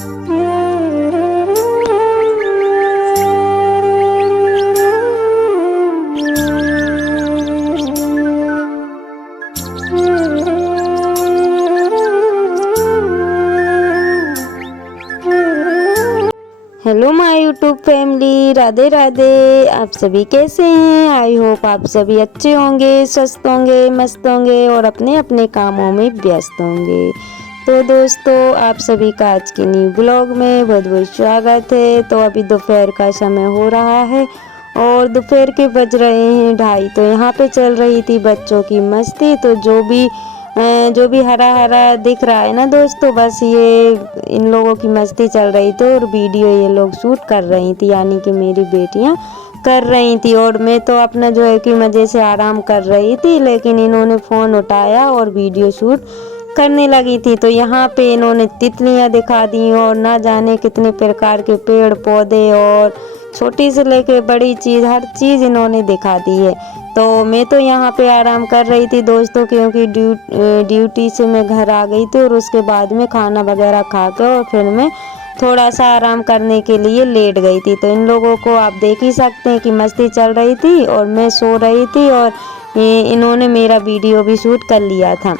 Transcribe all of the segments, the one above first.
Hello my YouTube family, Radhe Radhe. आप सभी कैसे हैं? आई होप आप सभी अच्छे होंगे, स्वस्थ होंगे, मस्त होंगे और अपने अपने कामों में व्यस्त होंगे। तो दोस्तों, आप सभी का आज के न्यू ब्लॉग में बहुत बहुत स्वागत है। तो अभी दोपहर का समय हो रहा है और दोपहर के बज रहे हैं 2:30। तो यहाँ पे चल रही थी बच्चों की मस्ती। तो जो भी हरा हरा दिख रहा है ना दोस्तों, बस ये इन लोगों की मस्ती चल रही थी और वीडियो ये लोग शूट कर रही थी, यानी कि मेरी बेटियां कर रही थी। और मैं तो अपना जो है कि मज़े से आराम कर रही थी, लेकिन इन्होंने फ़ोन उठाया और वीडियो शूट करने लगी थी। तो यहाँ पे इन्होंने तितलियाँ दिखा दी और ना जाने कितने प्रकार के पेड़ पौधे और छोटी से लेके बड़ी चीज़, हर चीज़ इन्होंने दिखा दी है। तो मैं तो यहाँ पे आराम कर रही थी दोस्तों, क्योंकि ड्यूटी से मैं घर आ गई थी और उसके बाद में खाना वगैरह खा के और फिर मैं थोड़ा सा आराम करने के लिए लेट गई थी। तो इन लोगों को आप देख ही सकते हैं कि मस्ती चल रही थी और मैं सो रही थी और इन्होंने मेरा वीडियो भी शूट कर लिया था।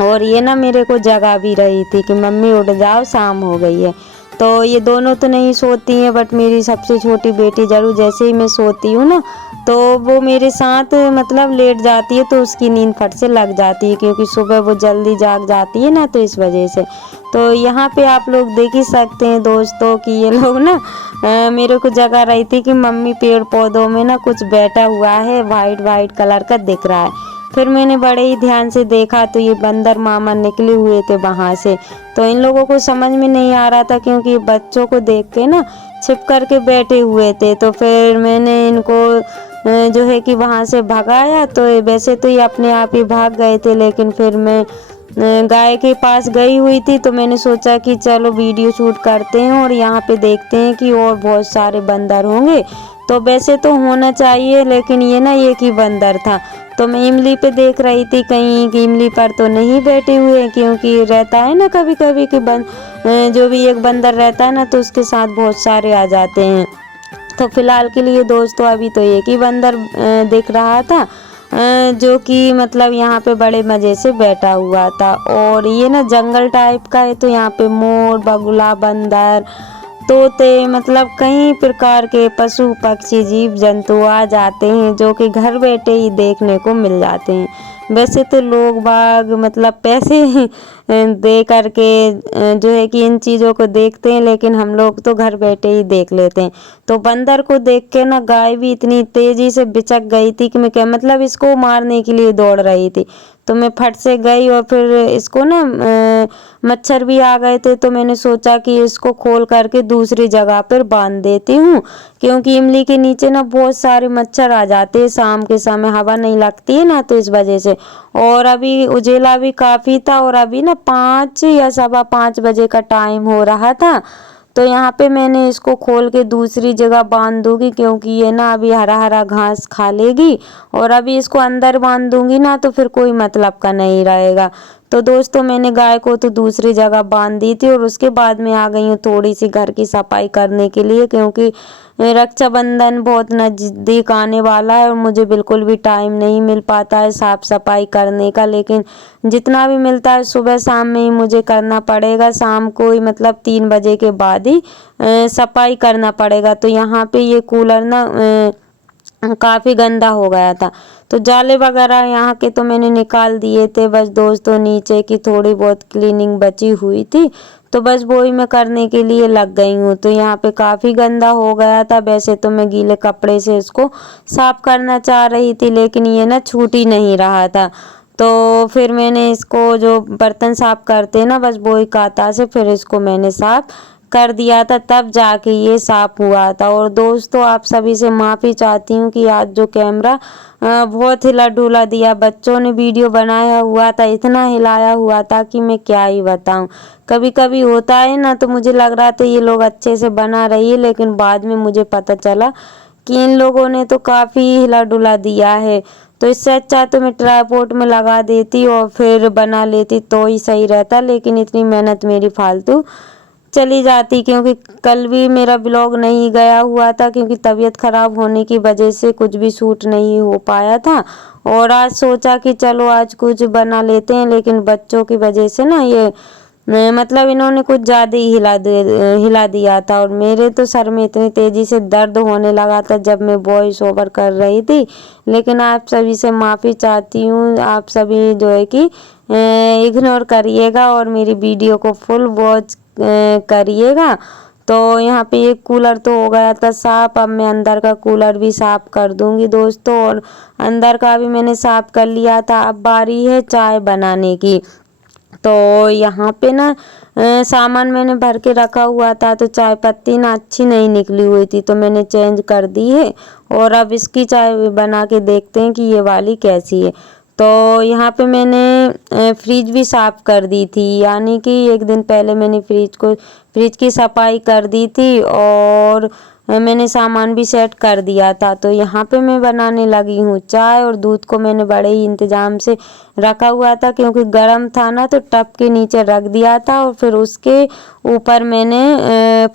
और ये ना मेरे को जगा भी रही थी कि मम्मी उठ जाओ, शाम हो गई है। तो ये दोनों तो नहीं सोती हैं, बट मेरी सबसे छोटी बेटी ज़रूर, जैसे ही मैं सोती हूँ ना तो वो मेरे साथ मतलब लेट जाती है, तो उसकी नींद फट से लग जाती है, क्योंकि सुबह वो जल्दी जाग जाती है ना, तो इस वजह से। तो यहाँ पे आप लोग देख ही सकते हैं दोस्तों कि ये लोग ना मेरे को जगा रही थी कि मम्मी पेड़ पौधों में ना कुछ बैठा हुआ है, वाइट वाइट कलर का दिख रहा है। फिर मैंने बड़े ही ध्यान से देखा तो ये बंदर मामा निकले हुए थे वहाँ से। तो इन लोगों को समझ में नहीं आ रहा था, क्योंकि बच्चों को देख के ना छिप करके बैठे हुए थे। तो फिर मैंने इनको जो है कि वहाँ से भगाया। तो वैसे तो ये अपने आप ही भाग गए थे, लेकिन फिर मैं गाय के पास गई हुई थी, तो मैंने सोचा कि चलो वीडियो शूट करते हैं और यहाँ पे देखते हैं कि और बहुत सारे बंदर होंगे। तो वैसे तो होना चाहिए, लेकिन ये ना एक ही बंदर था। तो मैं इमली पे देख रही थी कहीं कि इमली पर तो नहीं बैठे हुए, क्योंकि रहता है ना कभी कभी कि जो भी एक बंदर रहता है ना तो उसके साथ बहुत सारे आ जाते हैं। तो फिलहाल के लिए दोस्तों अभी तो एक ही बंदर दिख रहा था, जो कि मतलब यहाँ पे बड़े मज़े से बैठा हुआ था। और ये ना जंगल टाइप का है, तो यहाँ पे मोर, बगुला, बंदर, तोते, मतलब कई प्रकार के पशु पक्षी जीव जंतु आ जाते हैं, जो कि घर बैठे ही देखने को मिल जाते हैं। वैसे तो लोग बाग मतलब पैसे दे करके जो है कि इन चीज़ों को देखते हैं, लेकिन हम लोग तो घर बैठे ही देख लेते हैं। तो बंदर को देख के ना गाय भी इतनी तेज़ी से बिचक गई थी कि मैं क्या मतलब इसको मारने के लिए दौड़ रही थी। तो मैं फट से गई और फिर इसको ना मच्छर भी आ गए थे, तो मैंने सोचा कि इसको खोल करके दूसरी जगह पर बांध देती हूँ, क्योंकि इमली के नीचे ना बहुत सारे मच्छर आ जाते हैं शाम के समय, हवा नहीं लगती है ना, तो इस वजह से। और अभी उजेला भी काफ़ी था और अभी ना 5 या 5:15 बजे का टाइम हो रहा था। तो यहाँ पे मैंने इसको खोल के दूसरी जगह बांध दूंगी, क्योंकि ये ना अभी हरा हरा घास खा लेगी, और अभी इसको अंदर बांध दूंगी ना तो फिर कोई मतलब का नहीं रहेगा। तो दोस्तों मैंने गाय को तो दूसरी जगह बांध दी थी और उसके बाद में आ गई हूँ थोड़ी सी घर की सफाई करने के लिए, क्योंकि रक्षाबंधन बहुत नज़दीक आने वाला है और मुझे बिल्कुल भी टाइम नहीं मिल पाता है साफ़ सफाई करने का। लेकिन जितना भी मिलता है सुबह शाम में ही मुझे करना पड़ेगा, शाम को ही मतलब 3 बजे के बाद ही सफाई करना पड़ेगा। तो यहाँ पे ये कूलर ना काफ़ी गंदा हो गया था, तो जाले वगैरह यहाँ के तो मैंने निकाल दिए थे। बस दोस्तों नीचे की थोड़ी बहुत क्लीनिंग बची हुई थी, तो बस वो ही मैं करने के लिए लग गई हूँ। तो यहाँ पे काफ़ी गंदा हो गया था। वैसे तो मैं गीले कपड़े से इसको साफ करना चाह रही थी, लेकिन ये ना छूट ही नहीं रहा था। तो फिर मैंने इसको जो बर्तन साफ करते हैं ना, बस वो ही कांटा से फिर इसको मैंने साफ कर दिया था, तब जाके ये साफ हुआ था। और दोस्तों आप सभी से माफ़ी चाहती हूँ कि आज जो कैमरा बहुत हिला डुला दिया, बच्चों ने वीडियो बनाया हुआ था, इतना हिलाया हुआ था कि मैं क्या ही बताऊँ। कभी कभी होता है ना, तो मुझे लग रहा था ये लोग अच्छे से बना रही है, लेकिन बाद में मुझे पता चला कि इन लोगों ने तो काफ़ी हिला डुला दिया है। तो इससे अच्छा तो मैं ट्राईपोड में लगा देती और फिर बना लेती तो ही सही रहता, लेकिन इतनी मेहनत मेरी फालतू चली जाती, क्योंकि कल भी मेरा ब्लॉग नहीं गया हुआ था क्योंकि तबीयत ख़राब होने की वजह से कुछ भी शूट नहीं हो पाया था। और आज सोचा कि चलो आज कुछ बना लेते हैं, लेकिन बच्चों की वजह से ना ये मतलब इन्होंने कुछ ज़्यादा ही हिला दिया था, और मेरे तो सर में इतनी तेज़ी से दर्द होने लगा था जब मैं वॉइस ओवर कर रही थी। लेकिन आप सभी से माफ़ी चाहती हूँ, आप सभी जो है कि इग्नोर करिएगा और मेरी वीडियो को फुल वॉच करिएगा। तो यहाँ पे एक कूलर तो हो गया था साफ़, अब मैं अंदर का कूलर भी साफ़ कर दूँगी दोस्तों, और अंदर का भी मैंने साफ़ कर लिया था। अब बारी है चाय बनाने की। तो यहाँ पे ना सामान मैंने भर के रखा हुआ था, तो चाय पत्ती ना अच्छी नहीं निकली हुई थी, तो मैंने चेंज कर दी है। और अब इसकी चाय बना के देखते हैं कि ये वाली कैसी है। तो यहाँ पे मैंने फ्रिज भी साफ़ कर दी थी, यानी कि एक दिन पहले मैंने फ्रिज की सफाई कर दी थी, और मैंने सामान भी सेट कर दिया था। तो यहाँ पे मैं बनाने लगी हूँ चाय, और दूध को मैंने बड़े ही इंतज़ाम से रखा हुआ था क्योंकि गर्म था ना, तो टब के नीचे रख दिया था, और फिर उसके ऊपर मैंने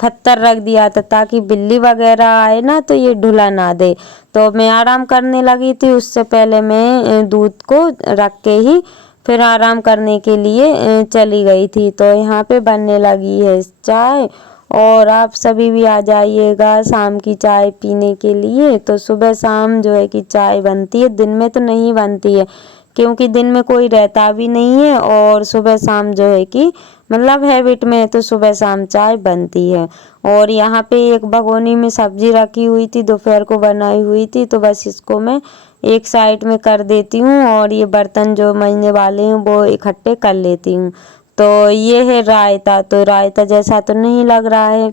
पत्थर रख दिया था ताकि बिल्ली वगैरह आए ना तो ये ढुला ना दे। तो मैं आराम करने लगी थी, उससे पहले मैं दूध को रख के ही फिर आराम करने के लिए चली गई थी। तो यहाँ पे बनने लगी है चाय, और आप सभी भी आ जाइएगा शाम की चाय पीने के लिए। तो सुबह शाम जो है कि चाय बनती है, दिन में तो नहीं बनती है क्योंकि दिन में कोई रहता भी नहीं है, और सुबह शाम जो है कि मतलब हैबिट में तो सुबह शाम चाय बनती है। और यहाँ पे एक भगोनी में सब्जी रखी हुई थी, दोपहर को बनाई हुई थी, तो बस इसको मैं एक साइड में कर देती हूँ, और ये बर्तन जो मंजने वाले हैं वो इकट्ठे कर लेती हूँ। तो ये है रायता, तो रायता जैसा तो नहीं लग रहा है,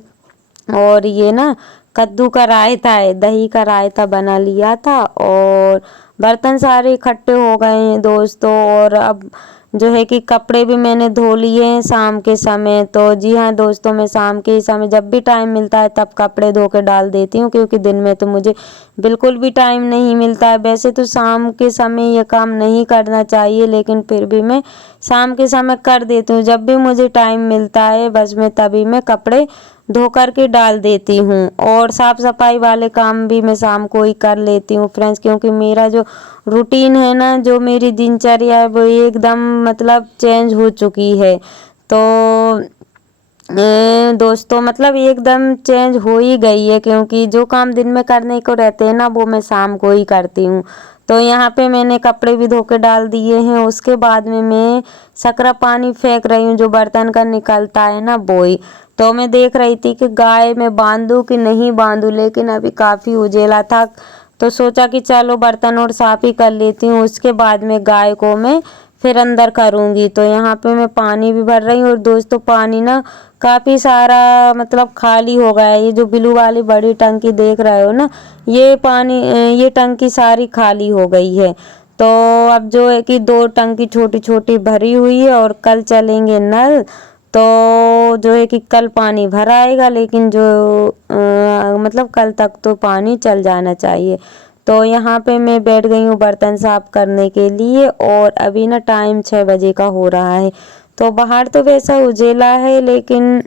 और ये ना कद्दू का रायता है, दही का रायता बना लिया था। और बर्तन सारे इकट्ठे हो गए हैं दोस्तों, और अब जो है कि कपड़े भी मैंने धो लिए हैं शाम के समय। तो जी हाँ दोस्तों, मैं शाम के समय जब भी टाइम मिलता है तब कपड़े धो के डाल देती हूँ, क्योंकि दिन में तो मुझे बिल्कुल भी टाइम नहीं मिलता है। वैसे तो शाम के समय ये काम नहीं करना चाहिए, लेकिन फिर भी मैं शाम के समय कर देती हूँ। जब भी मुझे टाइम मिलता है बस मैं तभी मैं कपड़े धो कर के डाल देती हूँ, और साफ़ सफाई वाले काम भी मैं शाम को ही कर लेती हूँ फ्रेंड्स, क्योंकि मेरा जो रूटीन है ना, जो मेरी दिनचर्या है वो एकदम मतलब चेंज हो चुकी है। तो दोस्तों मतलब एकदम चेंज हो ही गई है, क्योंकि जो काम दिन में करने को रहते हैं ना वो मैं शाम को ही करती हूँ। तो यहाँ पे मैंने कपड़े भी धो के डाल दिए हैं, उसके बाद में मैं सकरा पानी फेंक रही हूँ जो बर्तन का निकलता है ना वो ही। तो मैं देख रही थी कि गाय में बांधूँ कि नहीं बांधूँ, लेकिन अभी काफ़ी उजेला था, तो सोचा कि चलो बर्तन और साफ़ ही कर लेती हूँ, उसके बाद में गाय को मैं फिर अंदर करूँगी। तो यहाँ पे मैं पानी भी भर रही हूँ, और दोस्तों पानी ना काफ़ी सारा मतलब खाली हो गया है। ये जो ब्लू वाली बड़ी टंकी देख रहे हो ना, ये पानी ये टंकी सारी खाली हो गई है। तो अब जो है कि 2 टंकी छोटी छोटी भरी हुई है, और कल चलेंगे नल, तो जो है कि कल पानी भर आएगा, लेकिन जो मतलब कल तक तो पानी चल जाना चाहिए। तो यहाँ पे मैं बैठ गई हूँ बर्तन साफ करने के लिए, और अभी ना टाइम 6 बजे का हो रहा है। तो बाहर तो वैसा उजेला है, लेकिन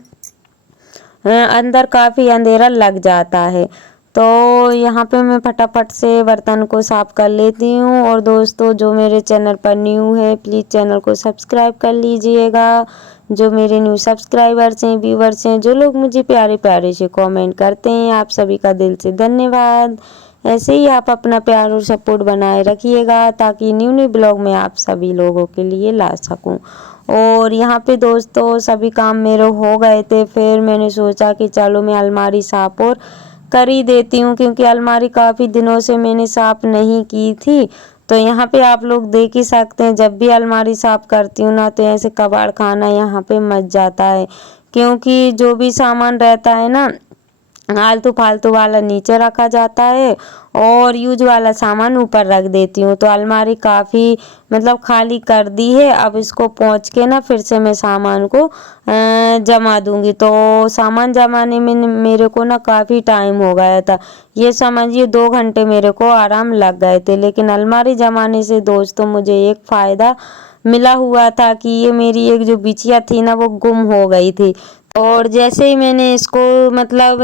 अंदर काफ़ी अंधेरा लग जाता है। तो यहाँ पे मैं फटाफट से बर्तन को साफ़ कर लेती हूँ। और दोस्तों जो मेरे चैनल पर न्यू है प्लीज़ चैनल को सब्सक्राइब कर लीजिएगा। जो मेरे न्यू सब्सक्राइबर्स हैं, व्यूवर्स हैं, जो लोग मुझे प्यारे प्यारे से कमेंट करते हैं, आप सभी का दिल से धन्यवाद। ऐसे ही आप अपना प्यार और सपोर्ट बनाए रखिएगा, ताकि न्यू न्यू ब्लॉग में आप सभी लोगों के लिए ला सकूं। और यहाँ पे दोस्तों सभी काम मेरे हो गए थे, फिर मैंने सोचा कि चलो मैं अलमारी साफ़ और कर ही देती हूँ, क्योंकि अलमारी काफ़ी दिनों से मैंने साफ़ नहीं की थी। तो यहाँ पे आप लोग देख ही सकते हैं, जब भी अलमारी साफ़ करती हूँ ना तो ऐसे कबाड़ खाना यहाँ पे मच जाता है, क्योंकि जो भी सामान रहता है ना आलतू फालतू वाला नीचे रखा जाता है, और यूज वाला सामान ऊपर रख देती हूँ। तो अलमारी काफ़ी मतलब खाली कर दी है, अब इसको पोंछ के ना फिर से मैं सामान को जमा दूंगी। तो सामान जमाने में मेरे को ना काफ़ी टाइम हो गया था, ये समझिए 2 घंटे मेरे को आराम लग गए थे। लेकिन अलमारी जमाने से दोस्तों मुझे एक फ़ायदा मिला हुआ था कि ये मेरी एक जो बिछिया थी ना वो गुम हो गई थी। और जैसे ही मैंने इसको मतलब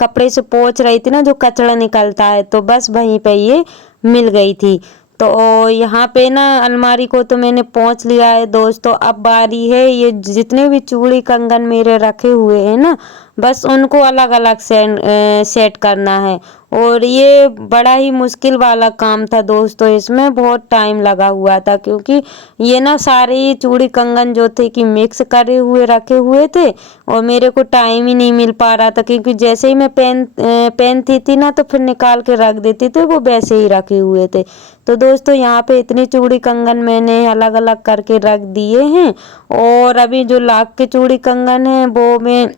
कपड़े से पोंछ रही थी ना, जो कचरा निकलता है, तो बस वहीं पे ये मिल गई थी। तो यहाँ पे ना अलमारी को तो मैंने पोंछ लिया है दोस्तों। अब बारी है ये जितने भी चूड़ी कंगन मेरे रखे हुए हैं ना, बस उनको अलग अलग सेट करना है। और ये बड़ा ही मुश्किल वाला काम था दोस्तों, इसमें बहुत टाइम लगा हुआ था, क्योंकि ये ना सारे चूड़ी कंगन जो थे कि मिक्स करे हुए रखे हुए थे, और मेरे को टाइम ही नहीं मिल पा रहा था, क्योंकि जैसे ही मैं पहनती थी ना, तो फिर निकाल के रख देती थी, वो वैसे ही रखे हुए थे। तो दोस्तों यहाँ पे इतनी चूड़ी कंगन मैंने अलग अलग करके रख दिए हैं, और अभी जो लाख के चूड़ी कंगन हैं वो मैं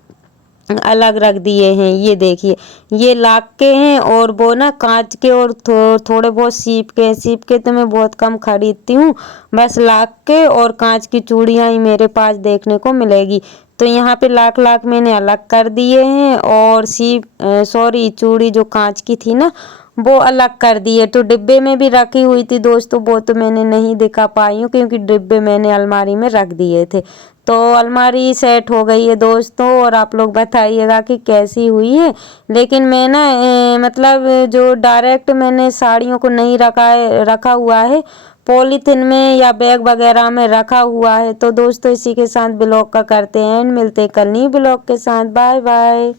अलग रख दिए हैं। ये देखिए, ये लाख के हैं, और वो ना कांच के, और थोड़े बहुत सीप के। सीप के तो मैं बहुत कम खरीदती हूँ, बस लाख के और कांच की चूड़ियाँ ही मेरे पास देखने को मिलेगी। तो यहाँ पे लाख लाख मैंने अलग कर दिए हैं, और सॉरी, चूड़ी जो कांच की थी ना, वो अलग कर दिए। तो डिब्बे में भी रखी हुई थी दोस्तों, वो तो मैंने नहीं दिखा पाई हूँ, क्योंकि डिब्बे मैंने अलमारी में रख दिए थे। तो अलमारी सेट हो गई है दोस्तों, और आप लोग बताइएगा कि कैसी हुई है। लेकिन मैं ना मतलब जो डायरेक्ट मैंने साड़ियों को नहीं रखा हुआ है, पॉलीथिन में या बैग वगैरह में रखा हुआ है। तो दोस्तों इसी के साथ ब्लॉग का करते हैं, मिलते हैं कल नई ब्लॉग के साथ। Bye bye.